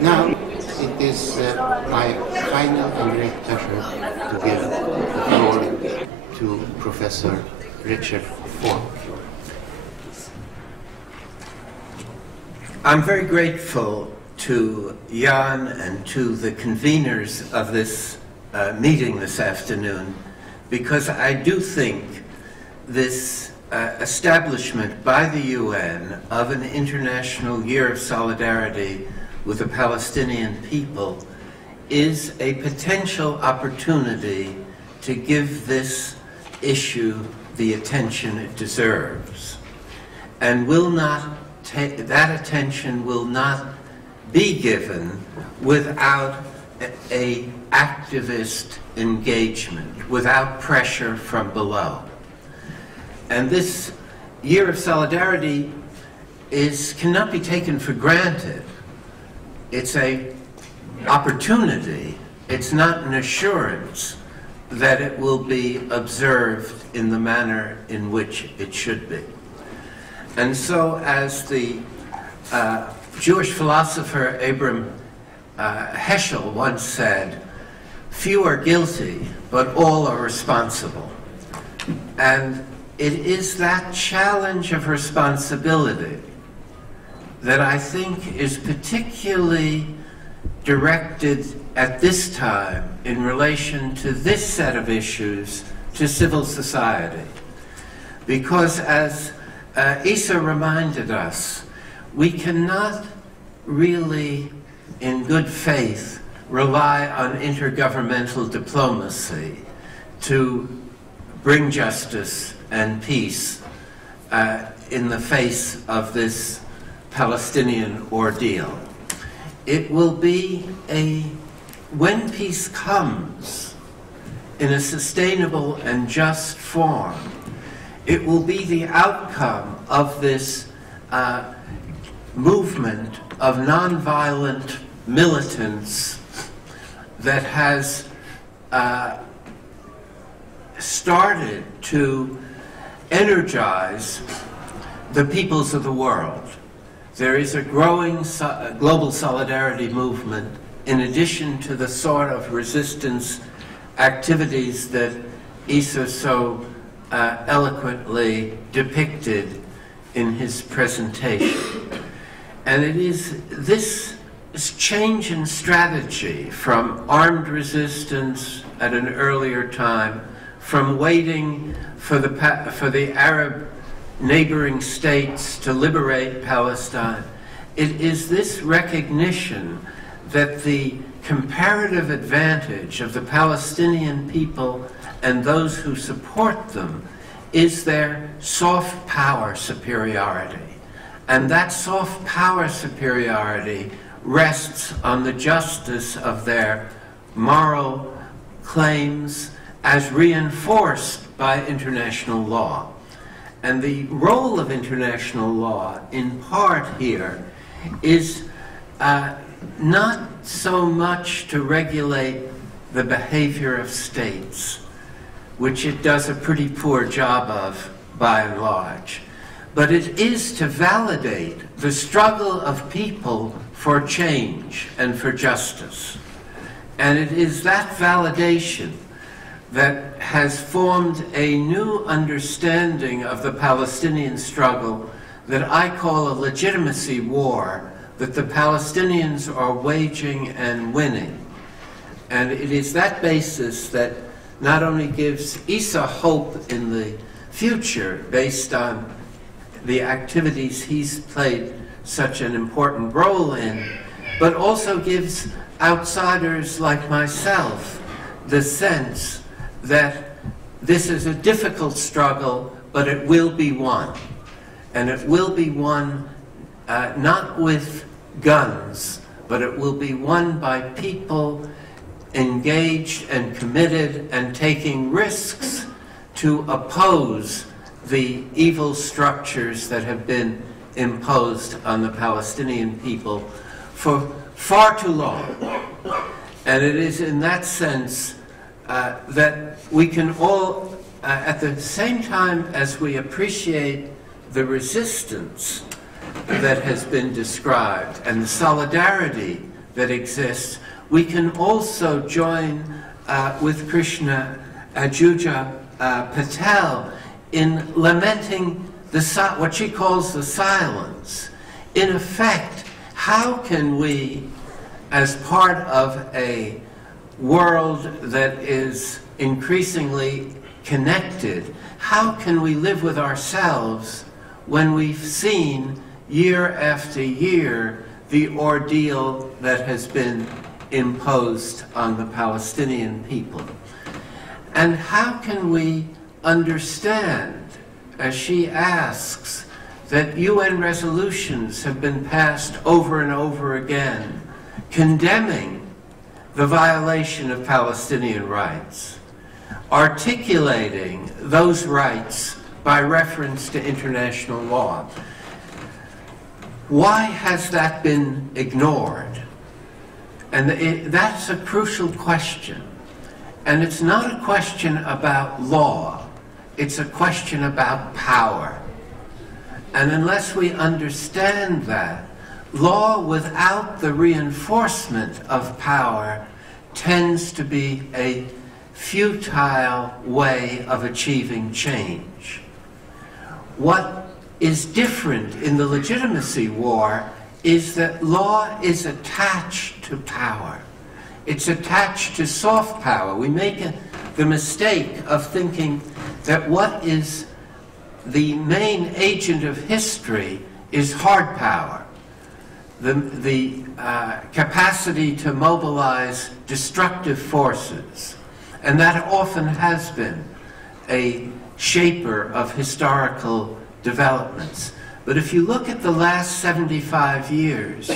Now, it is my final and great pleasure to give the floor to Professor Richard Falk. I'm very grateful to Jan and to the conveners of this meeting this afternoon, because I do think this establishment by the UN of an International Year of Solidarity with the Palestinian people is a potential opportunity to give this issue the attention it deserves, and that attention will not be given without a activist engagement, without pressure from below. And this Year of Solidarity cannot be taken for granted. It's an opportunity. It's not an assurance that it will be observed in the manner in which it should be. And so, as the Jewish philosopher Abraham Heschel once said, "Few are guilty, but all are responsible." And it is that challenge of responsibility that I think is particularly directed at this time in relation to this set of issues to civil society. Because as Isa reminded us, we cannot really, in good faith, rely on intergovernmental diplomacy to bring justice and peace in the face of this Palestinian ordeal. It will be when peace comes in a sustainable and just form, it will be the outcome of this movement of nonviolent militants that has started to energize the peoples of the world. There is a growing global solidarity movement in addition to the sort of resistance activities that Isa so eloquently depicted in his presentation. And it is this change in strategy from armed resistance at an earlier time, from waiting for the Arab neighboring states to liberate Palestine. It is this recognition that the comparative advantage of the Palestinian people and those who support them is their soft power superiority. And that soft power superiority rests on the justice of their moral claims as reinforced by international law. And the role of international law, in part here, is not so much to regulate the behavior of states, which it does a pretty poor job of by and large, but it is to validate the struggle of people for change and for justice. And it is that validation that has formed a new understanding of the Palestinian struggle that I call a legitimacy war that the Palestinians are waging and winning. And it is that basis that not only gives Isa hope in the future based on the activities he's played such an important role in, but also gives outsiders like myself the sense that this is a difficult struggle, but it will be won. And it will be won not with guns, but it will be won by people engaged and committed and taking risks to oppose the evil structures that have been imposed on the Palestinian people for far too long. And it is in that sense that we can all, at the same time as we appreciate the resistance that has been described and the solidarity that exists, we can also join with Krishna Ajuja Patel in lamenting what she calls the silence. In effect, how can we, as part of a world that is increasingly connected, how can we live with ourselves when we've seen year after year the ordeal that has been imposed on the Palestinian people? And how can we understand, as she asks, that UN resolutions have been passed over and over again condemning the violation of Palestinian rights, articulating those rights by reference to international law? Why has that been ignored? And that's a crucial question. And it's not a question about law, it's a question about power. And unless we understand that, law without the reinforcement of power tends to be a futile way of achieving change. What is different in the legitimacy war is that law is attached to power. It's attached to soft power. We make the mistake of thinking that what is the main agent of history is hard power, the capacity to mobilize destructive forces. And that often has been a shaper of historical developments. But if you look at the last 75 years,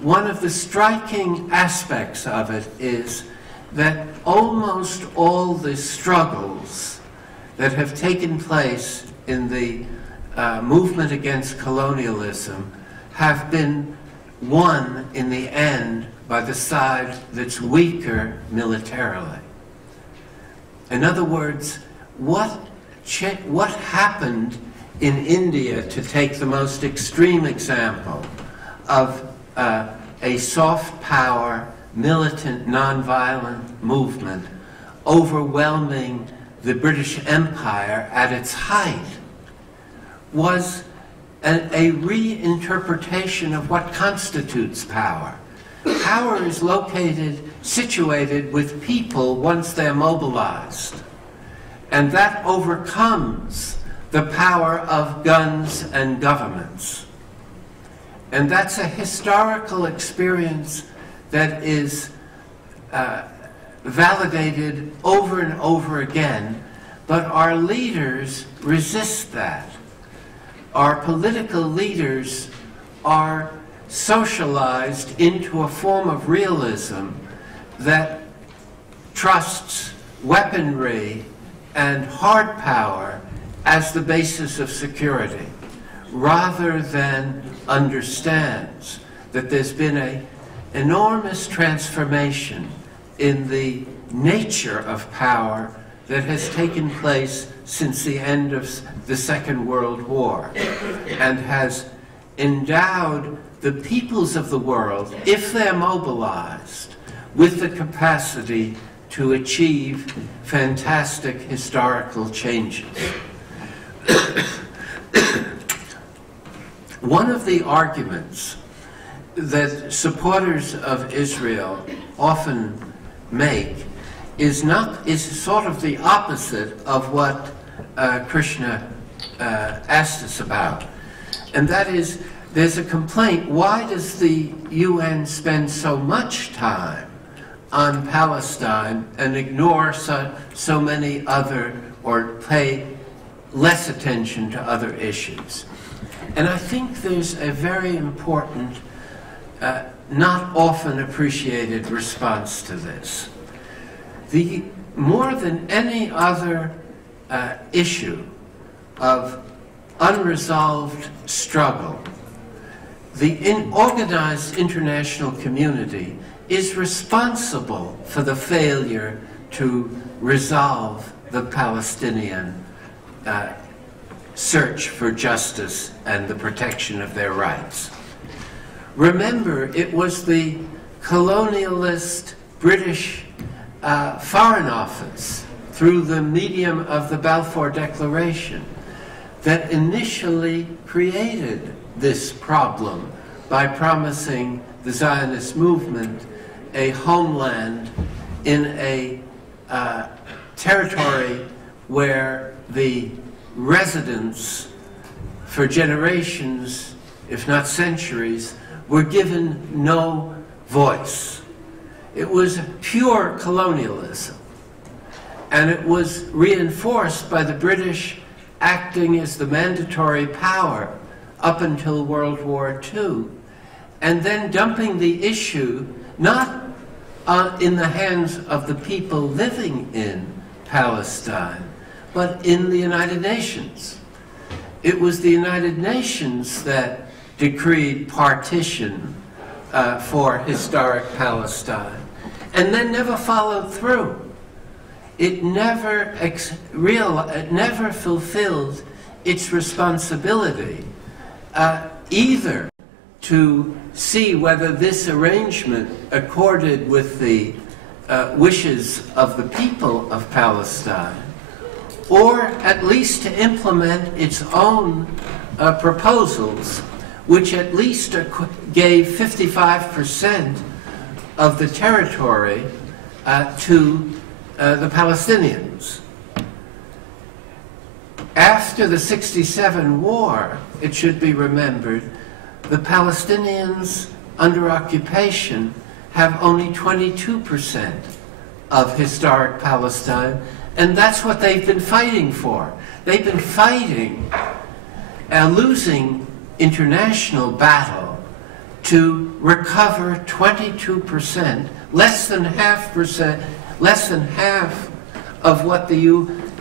one of the striking aspects of it is that almost all the struggles that have taken place in the movement against colonialism have been won in the end by the side that's weaker militarily. In other words, what happened in India, to take the most extreme example of a soft power, militant, nonviolent movement overwhelming the British Empire at its height, was a reinterpretation of what constitutes power. Power is situated with people once they're mobilized. And that overcomes the power of guns and governments. And that's a historical experience that is validated over and over again, but our leaders resist that. Our political leaders are socialized into a form of realism that trusts weaponry and hard power as the basis of security, rather than understands that there's been an enormous transformation in the nature of power that has taken place since the end of the Second World War, and has endowed the peoples of the world, if they're mobilized, with the capacity to achieve fantastic historical changes. One of the arguments that supporters of Israel often make is sort of the opposite of what Krishna asked us about. And that is, there's a complaint, why does the UN spend so much time on Palestine and ignore so many other, or pay less attention to other issues? And I think there's a very important, not often appreciated response to this. More than any other issue of unresolved struggle, the organized international community is responsible for the failure to resolve the Palestinian search for justice and the protection of their rights. Remember, it was the colonialist British Foreign Office, through the medium of the Balfour Declaration, that initially created this problem by promising the Zionist movement a homeland in a territory where the residents for generations, if not centuries, were given no voice. It was pure colonialism, and it was reinforced by the British acting as the mandatory power up until World War II, and then dumping the issue not in the hands of the people living in Palestine, but in the United Nations. It was the United Nations that decreed partition for historic Palestine, and then never followed through. It never fulfilled its responsibility either to see whether this arrangement accorded with the wishes of the people of Palestine, or at least to implement its own proposals, which at least gave 55% of the territory to the Palestinians. After the '67 war, it should be remembered, the Palestinians under occupation have only 22% of historic Palestine, and that's what they've been fighting for. They've been fighting a losing international battle to recover 22%, less than half of what the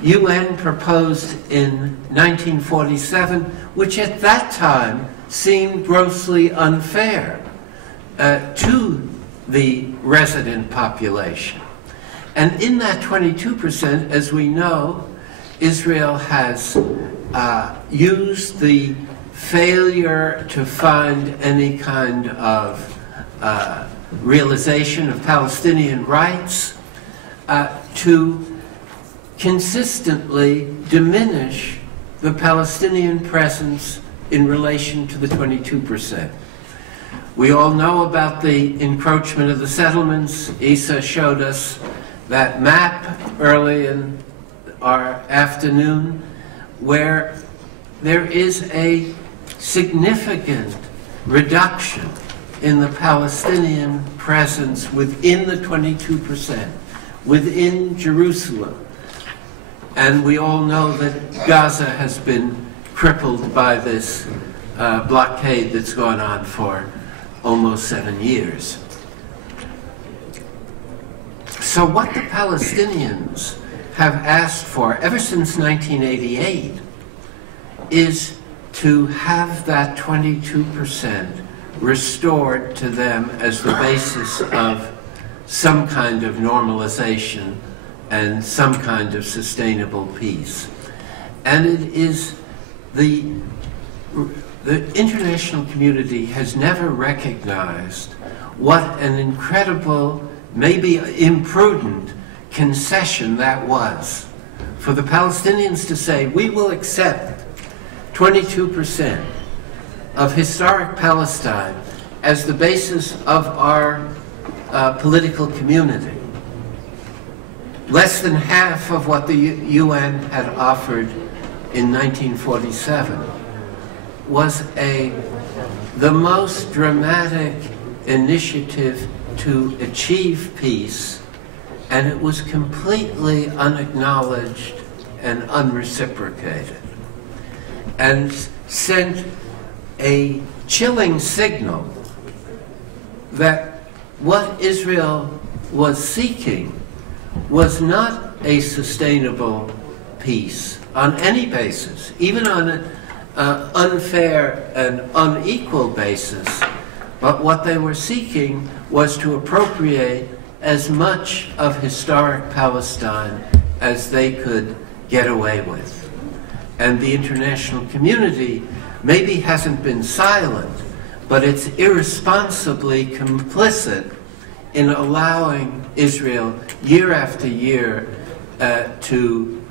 UN proposed in 1947, which at that time seemed grossly unfair to the resident population. And in that 22%, as we know, Israel has used the failure to find any kind of realization of Palestinian rights to consistently diminish the Palestinian presence in relation to the 22%. We all know about the encroachment of the settlements. Isa showed us that map early in our afternoon, where there is a significant reduction in the Palestinian presence within the 22%, within Jerusalem. And we all know that Gaza has been crippled by this blockade that's gone on for almost 7 years. So what the Palestinians have asked for ever since 1988 is to have that 22% restored to them as the basis of some kind of normalization and some kind of sustainable peace. And it is the international community has never recognized what an incredible, maybe imprudent concession that was for the Palestinians to say, we will accept 22% of historic Palestine as the basis of our political community. Less than half of what the UN had offered in 1947 was the most dramatic initiative to achieve peace, and it was completely unacknowledged and unreciprocated, and sent a chilling signal that what Israel was seeking was not a sustainable peace on any basis, even on an unfair and unequal basis, but what they were seeking was to appropriate as much of historic Palestine as they could get away with. And the international community maybe hasn't been silent, but it's irresponsibly complicit in allowing Israel year after year to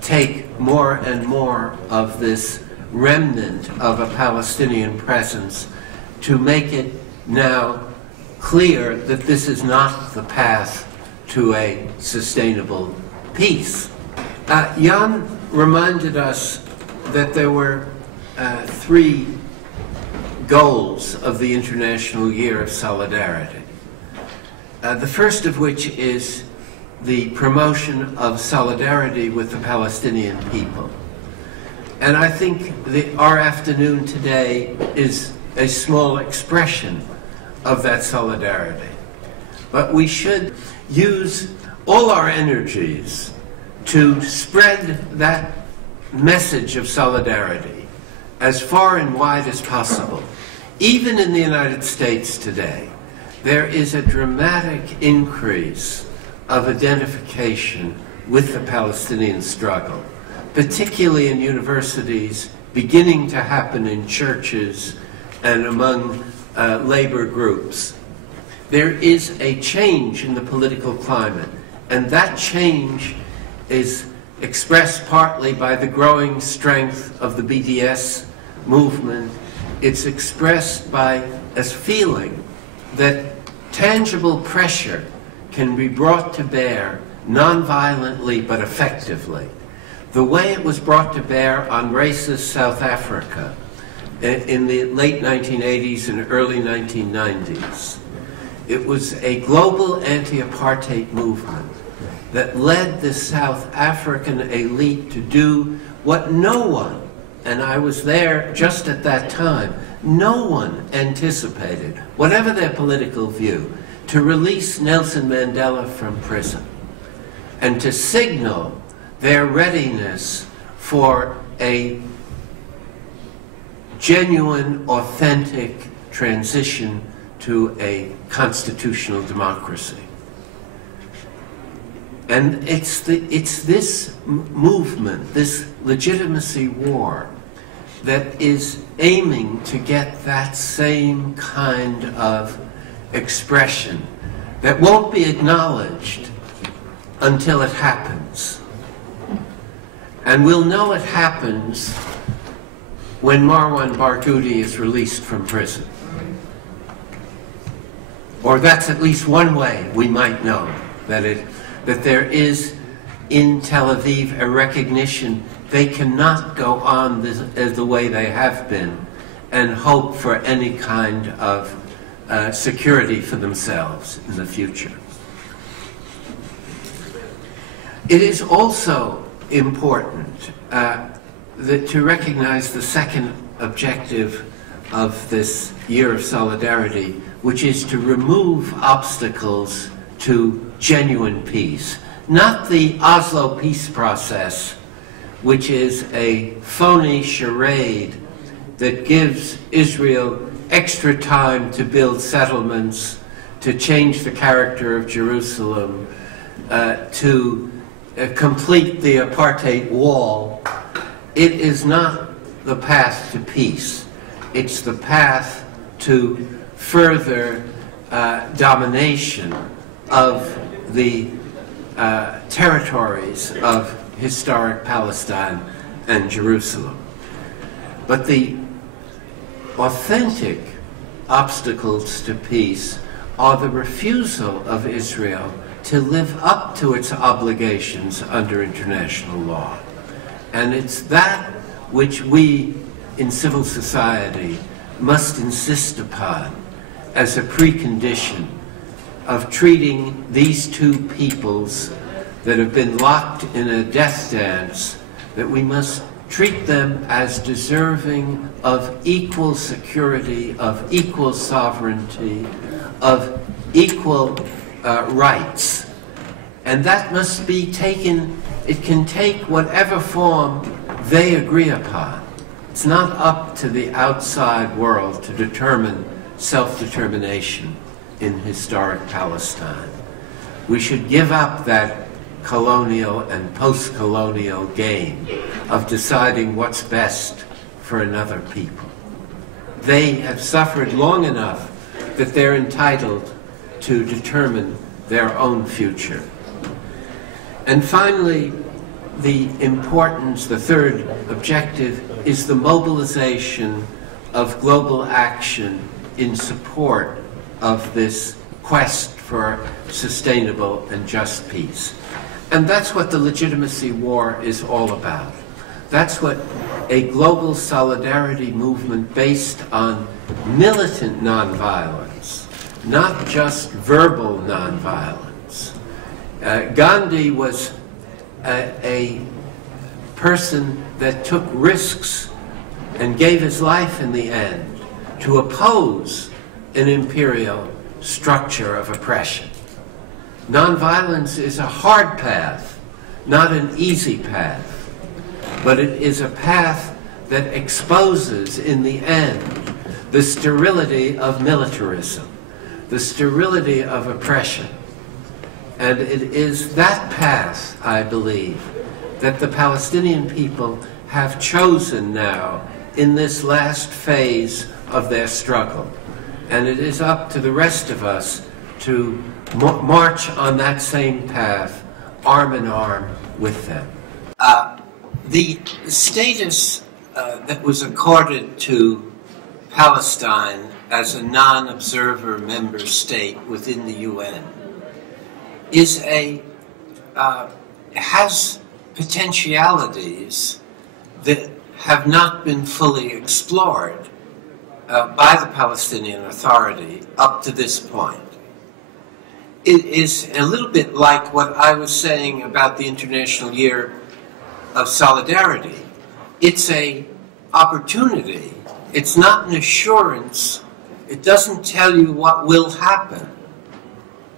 take more and more of this remnant of a Palestinian presence, to make it now clear that this is not the path to a sustainable peace. Jan reminded us that there were three goals of the International Year of Solidarity. The first of which is the promotion of solidarity with the Palestinian people. And I think our afternoon today is a small expression of that solidarity. But we should use all our energies to spread that message of solidarity as far and wide as possible. Even in the United States today, there is a dramatic increase of identification with the Palestinian struggle, particularly in universities, beginning to happen in churches and among labor groups. There is a change in the political climate, and that change is expressed partly by the growing strength of the BDS movement. It's expressed by a feeling that tangible pressure can be brought to bear non-violently but effectively. The way it was brought to bear on racist South Africa in the late 1980s and early 1990s. It was a global anti-apartheid movement that led the South African elite to do what no one, and I was there just at that time, no one anticipated, whatever their political view, to release Nelson Mandela from prison and to signal their readiness for a genuine, authentic transition to a constitutional democracy. And it's this movement, this legitimacy war, that is aiming to get that same kind of expression that won't be acknowledged until it happens. And we'll know it happens when Marwan Barghouti is released from prison. Or that's at least one way we might know that there is in Tel Aviv a recognition they cannot go on as the way they have been and hope for any kind of security for themselves in the future. It is also important to recognize the second objective of this Year of Solidarity, which is to remove obstacles to genuine peace. Not the Oslo peace process, which is a phony charade that gives Israel extra time to build settlements, to change the character of Jerusalem, to complete the apartheid wall. It is not the path to peace. It's the path to further domination of the territories of historic Palestine and Jerusalem. But the authentic obstacles to peace are the refusal of Israel to live up to its obligations under international law. And it's that which we in civil society must insist upon as a precondition of treating these two peoples that have been locked in a death dance, that we must treat them as deserving of equal security, of equal sovereignty, of equal rights. And that must be taken, it can take whatever form they agree upon. It's not up to the outside world to determine self-determination in historic Palestine. We should give up that colonial and post-colonial game of deciding what's best for another people. They have suffered long enough that they're entitled to determine their own future. And finally, the third objective is the mobilization of global action in support of this quest for sustainable and just peace. And that's what the legitimacy war is all about. That's what a global solidarity movement based on militant nonviolence, not just verbal nonviolence. Gandhi was a person that took risks and gave his life in the end to oppose an imperial structure of oppression. Nonviolence is a hard path, not an easy path, but it is a path that exposes in the end the sterility of militarism, the sterility of oppression. And it is that path, I believe, that the Palestinian people have chosen now in this last phase of their struggle. And it is up to the rest of us to march on that same path, arm in arm with them. The status that was accorded to Palestine as a non-observer member state within the UN has potentialities that have not been fully explored by the Palestinian Authority up to this point. It is a little bit like what I was saying about the International Year of Solidarity. It's an opportunity. It's not an assurance. It doesn't tell you what will happen.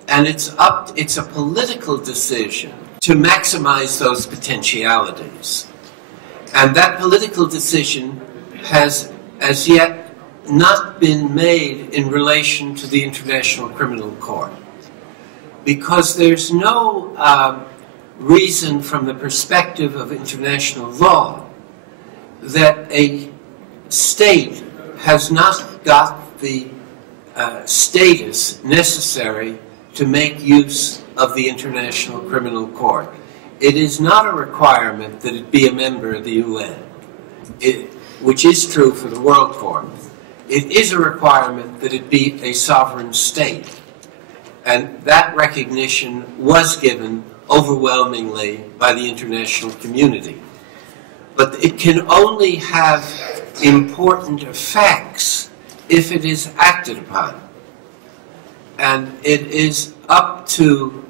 And it's a political decision to maximize those potentialities. And that political decision has as yet not been made in relation to the International Criminal Court. Because there's no reason from the perspective of international law that a state has not got the status necessary to make use of the International Criminal Court. It is not a requirement that it be a member of the UN, which is true for the World Court. It is a requirement that it be a sovereign state. And that recognition was given overwhelmingly by the international community. But it can only have important effects if it is acted upon. And it is up to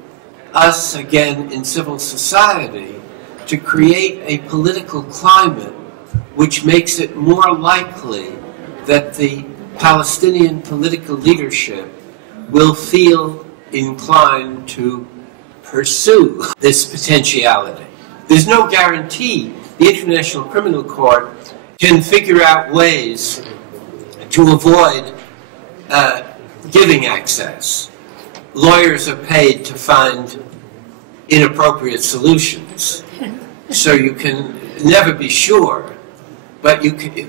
us, again, in civil society, to create a political climate which makes it more likely that the Palestinian political leadership will feel inclined to pursue this potentiality. There's no guarantee the International Criminal Court can figure out ways to avoid giving access. Lawyers are paid to find inappropriate solutions, so you can never be sure. But you can,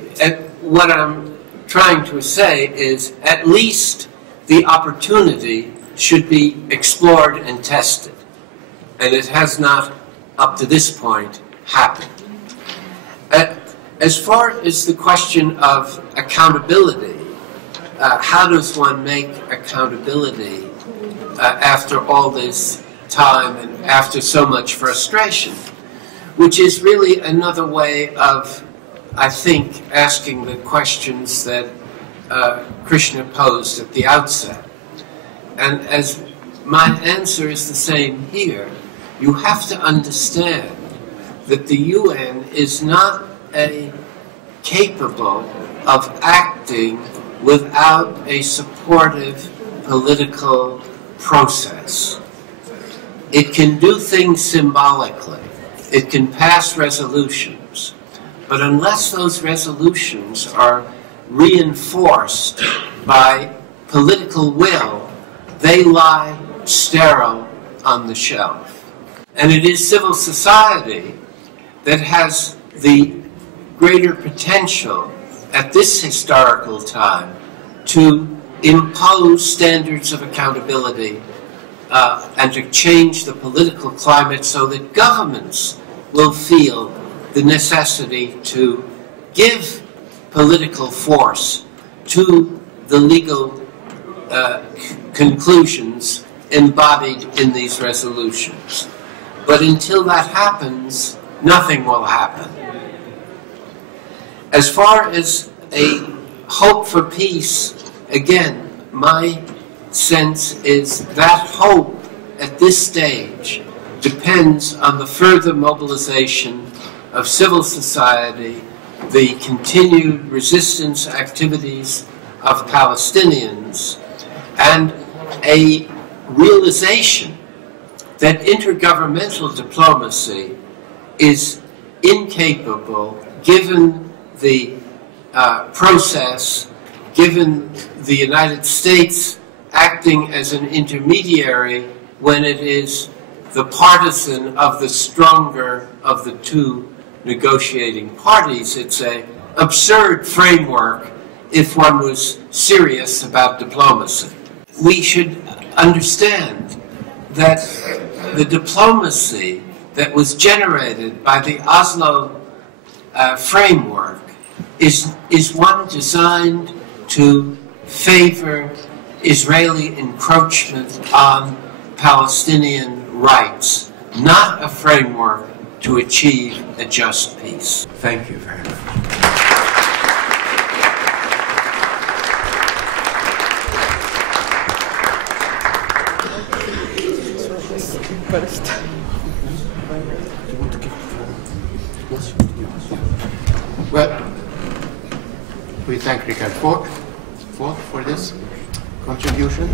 what I'm trying to say is at least the opportunity should be explored and tested. And it has not, up to this point, happened. As far as the question of accountability, how does one make accountability after all this time and after so much frustration? Which is really another way of, I think, asking the questions that Krishna posed at the outset. And as my answer is the same here, you have to understand that the UN is not capable of acting without a supportive political process. It can do things symbolically. It can pass resolutions. But unless those resolutions are reinforced by political will, they lie sterile on the shelf. And it is civil society that has the greater potential at this historical time to impose standards of accountability and to change the political climate so that governments will feel the necessity to give political force to the legal conclusions embodied in these resolutions. But until that happens, nothing will happen. As far as a hope for peace, again, my sense is that hope at this stage depends on the further mobilization of civil society, the continued resistance activities of Palestinians, and a realization that intergovernmental diplomacy is incapable, given the process, given the United States acting as an intermediary when it is the partisan of the stronger of the two negotiating parties. It's an absurd framework if one was serious about diplomacy. We should understand that the diplomacy that was generated by the Oslo framework is one designed to favor Israeli encroachment on Palestinian rights, not a framework to achieve a just peace. Thank you very much. Well, we thank Richard Falk for this contribution.